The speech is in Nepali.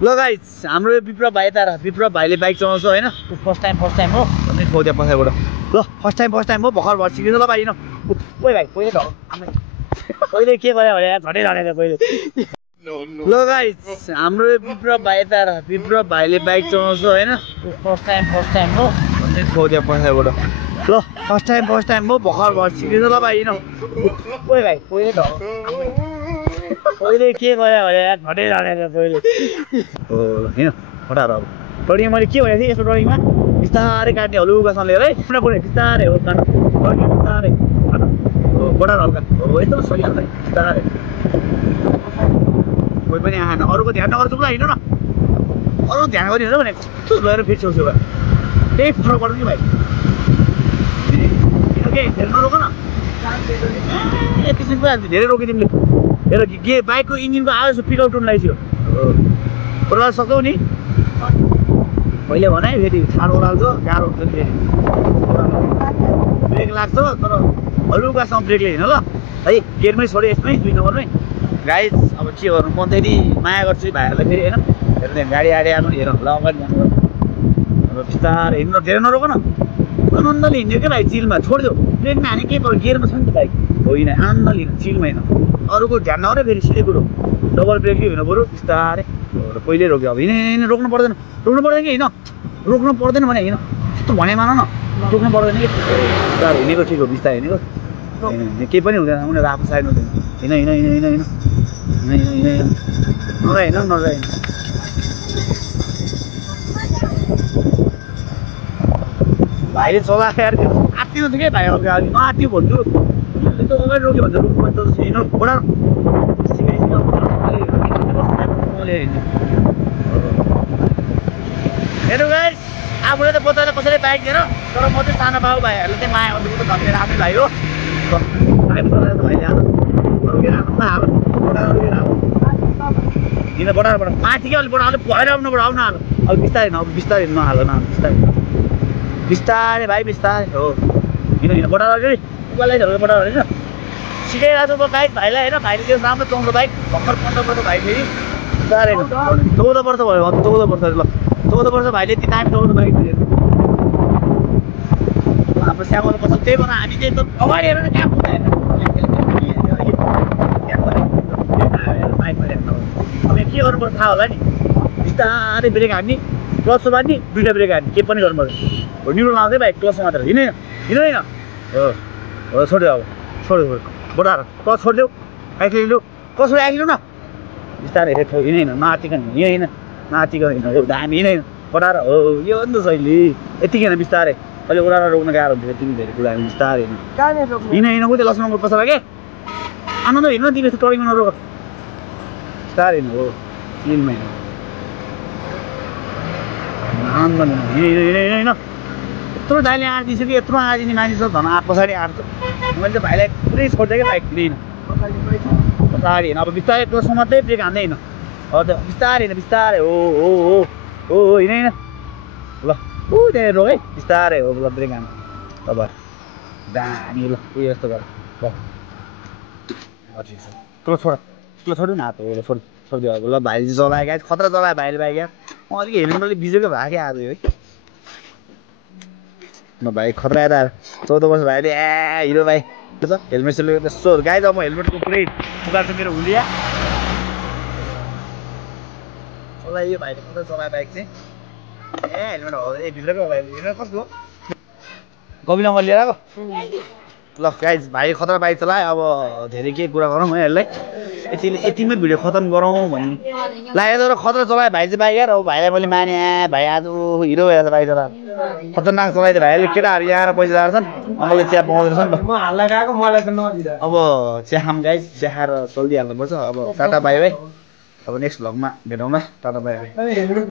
ल गाइस हाम्रो विप्लव भाइ त विप्लव भाइले बाइक चलाउँछ हैन फर्स्ट टाइम हो भन्ने खोज्या पछाइबाट ल फर्स्ट टाइम हो भर्खर भर सिकिन्छ ल भाइ न ओइ भाइ पहिले ढल पहिले के भयो भने झडे झडेर पहिले ल गाइस हाम्रो विप्लव भाइ त विप्लव भाइले बाइक चलाउँछ हैन फर्स्ट टाइम हो भन्ने खोज्या पछाइबाट ल फर्स्ट टाइम हो भर्खर भर सिकिन्छ ल भाइ न ओइ भाइ पहिले ढल पहिले के भयो भने झडे झडेर पहिले हो हैन फटाएर अब टर्निङ मैले के भनेको थिएँ यस्तो टर्निङमा बिस्तारै काट्ने हलुकासँग लिएर है पुरा पुरै बिस्तारै हो काट्नु टर्निङ बिस्तारै हो बडार हल्का हो यस्तो सजिलो है बिस्तारै कोही पनि आएन अरूको ध्यान नगर्छु ल हिँड्नु न अरू ध्यान गरिदिनु भने कस्तो गएर फेरि छेउछेउ त्यही फरक पर्छ कि भाइ के धेरै नरोक न एकैछिन पो धेरै रोक्यो तिमीले हेर के बाइकको इन्जिनको आवाज पिकअप टुन लगाइसक्यो ओह्राल सक्छौ नि पहिले भने फेरि ठाडो ओह्राल्छ गाह्रो हुन्छ नि फेरि ब्रेक लाग्छ तर हलुकासँग ब्रेकले हिँड्न ल है गेयरमै छोड्यो यसमै 2 नम्बरमै गाइस अब के गर्नु म त यदि माया गर्छु भाइहरूलाई फेरि होइन हेर्नु गाडी आडे आउनु हेर ल अगाडि जानु अब बिस्तारै हिँड्नु धेरै नरोक न आनन्दले हिँड्यो क्या भाइ चिलमा छोडिदियो ब्रेकमा हाने के भयो गियरमा छ नि त बाइक होइन आनन्दले हिँड्नु चिलमा हिँड्नु अरूको ध्यान नगरे फेरि सिधै कुरो डबल ब्रेकले हिँड्नु पऱ्यो बिस्तारै पहिल्यै रोक्यो अब हिँड्नु रोक्नु पर्दैन कि होइन रोक्नु पर्दैन भने होइन यस्तो भने मान न रोक्नु पर्दैन कि बिस्तारै हिँडेको ठिक हो बिस्तारै हिँडेको केही पनि हुँदैन उनीहरू आफ्नो साइड हुँदैन हिँड नजाइन भाइले चलाएको यार आत्तिनु थियो क्या भाइ अगाडि नआत्तियो भन्छु त्यो अगाडि रोक्यो भने रोक्नु हिँड्नु बडा हेर्नु गाइस आफूले त बचाएर कसैले बाइक दिएर तर म चाहिँ सानो बाबु भाइहरूले चाहिँ माया गर्नु त धन्यवाद आफ्नै भाइ हो भाइले हिँड बढाएर माथि क्या अलिक बढा भएर आउनु आउन हाल अब बिस्तारै बिस्तारै नहाल बिस्तारै भाइ बिस्तारै हो हिँड बढाएर उकालै बढाएर होइन सिकाइरहेको छु म बाइक भाइलाई होइन भाइले त्यो राम्रो चलाउँछ बाइक भर्खर 15 वर्ष भाइ फेरि बिस्तारै 14 वर्ष भयो 14 वर्ष ल 14 वर्ष भाइले यति दामी चलाउँछ बाइक हाम्रो स्याहार्नु पर्छ त्यही भएर हामी चाहिँ त अगाडि हेरेर कहाँ पुग्दैन अब के गर्नुपर्छ थाहा होला नि बिस्तारै ब्रेक हान्ने क्लच बाँध्ने 2टा ब्रेक हान्ने के पनि गर्नुपर्छ हो न्युट्रल आउँछ भाइ क्लच मात्र हिँड्दैन हो छोड्यो अब छोड्यो बढाएर क्लच छोडिदेऊ आइसक्यो कसो आइसक्यो न बिस्तारै हेरेको हिँडेन नआतिकन हिँड नआतिकन हिँड दामी हिँडेन बढाएर हो यो हो नि त शैली यतिकै होइन बिस्तारै अहिले ओह्रालो रोक्न गाह्रो हुन्छ यति धेरै कुरा बिस्तारै हिँड कुदै लस नम्बर पछाडि के आनन्द हिँड्नु तिमी यस्तो टर्निङमा नरोक बिस्तारै हिँड्नु हो चिलमा हिँड्नु आनन्द हिँड यत्रो दाइले आँट दिइसक्यो यत्रो आँट दिने मान्छे छ धन आँट पछाडि आँट्छ मैले चाहिँ भाइलाई पुरै छोड्दै क्या बाइक हिँड्दैन पछाडि हिँड अब बिस्तारै क्लचमा मात्रै ब्रेक हान्दै हिँड्नु हजुर बिस्तारै हिँड बिस्तारै हो हिँड ल त्यहाँ रोक है बिस्तारै हो ल ब्रेक हान्नु तपाईँ दामी ल उयो यस्तो गर ठिक छ क्लच छोड्नु न हात हो छोडिदियो अब ल भाइले चाहिँ चलायो क्या खतरा चलायो भाइले बाइक यार म अलिक हेल्मेटले बिजोकै भएको क्या आज है म भाइ खतरा यता 14 वर्ष भाइले हिरो भाइ छ हेलमेट सेलमेट त्यस्तो गाई त म हेलमेटको पुरै पुगार छ मेरो हुलिया चलायो भाइले खतरा चलायो बाइक चाहिँ हेलमेट हो भित्रको भाइ कस्तो हो गबिन नम्बर लिएर आएको ल गाइज भाइ खतरा बाइक चलायो अब धेरै के कुरा गरौँ है यसलाई यतिमै भिडियो खतम गरौँ भन्ने लाग्यो तर खतरा चलायो भाइ चाहिँ बाइक यार अब भाइलाई मैले माने भाइ आज हिरो भएर बाइक चलाएर खतरनाक चलाइदियो भाइले केटाहरू यहाँ आएर पैसा लगाएर छन् अङ्गलले चिया पाउँदैछ नि त म हाल्न गएको मलाई त नदिँदा अब चिया खाम गाइज चिया खाएर चल्दिहाल्नुपर्छ अब टाटा बाई बाई अब नेक्स्ट भ्लगमा भेटौँ ल टाटा बाई बाई